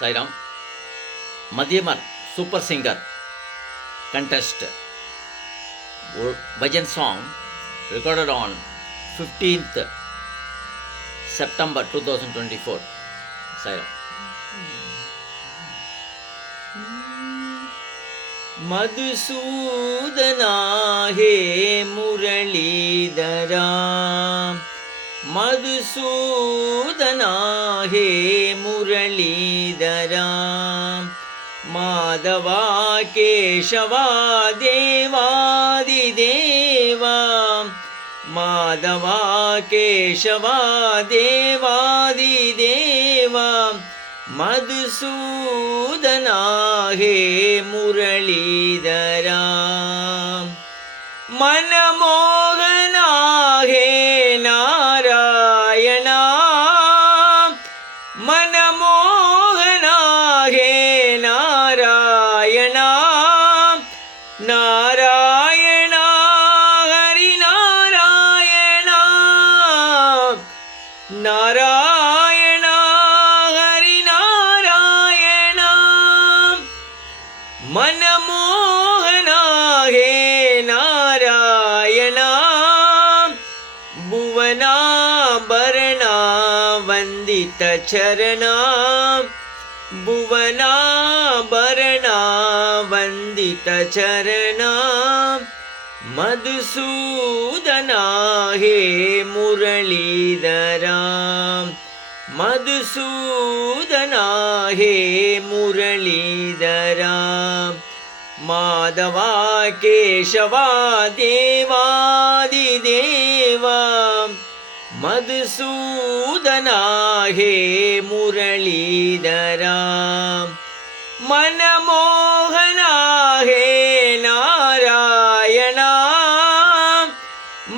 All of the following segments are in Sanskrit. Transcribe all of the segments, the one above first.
Sairam. Madhyamar Super Singer Contest Bhajan song recorded on 15th September 2024. Sairam. Madhusudana हे मुरलीधरा मधुसूदना हे मुरलीधरा माधवा केशवा देवादिदेवा माधवा केशवा देवादिदेवा मधुसूदना हे मुरलीधरा मनमोहना हे नारायणा मनमोहना हे नारायणा नारायणा हरिनारायणा नारायणा मनमोहना हे नारायणा भुवनाभरणा वंदित चरणा भुवनाभरणा वंदित चरणा मधुसूदना हे मुरलीधरा मधुसूदना हे मुरलीधरा माधवा केशवा देवादिदेवा मधुसूदना हे मुरलीधरा मनमोहना हे नारायणा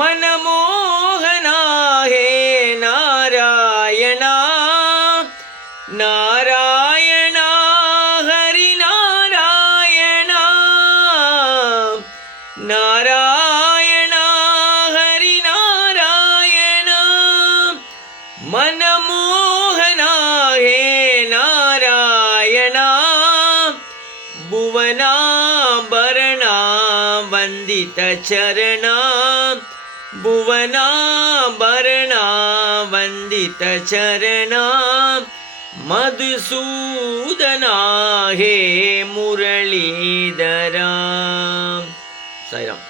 मनमोहना हे नारायणा नारायणा हरिनारायणा नारायणा हरिनारायणा मनमोहना हे नारायणा भुवनाभरणा वंदित चरणा भुवनाभरणा वंदित चरणा मधुसूदना हे मुरलीधरा. साईराम.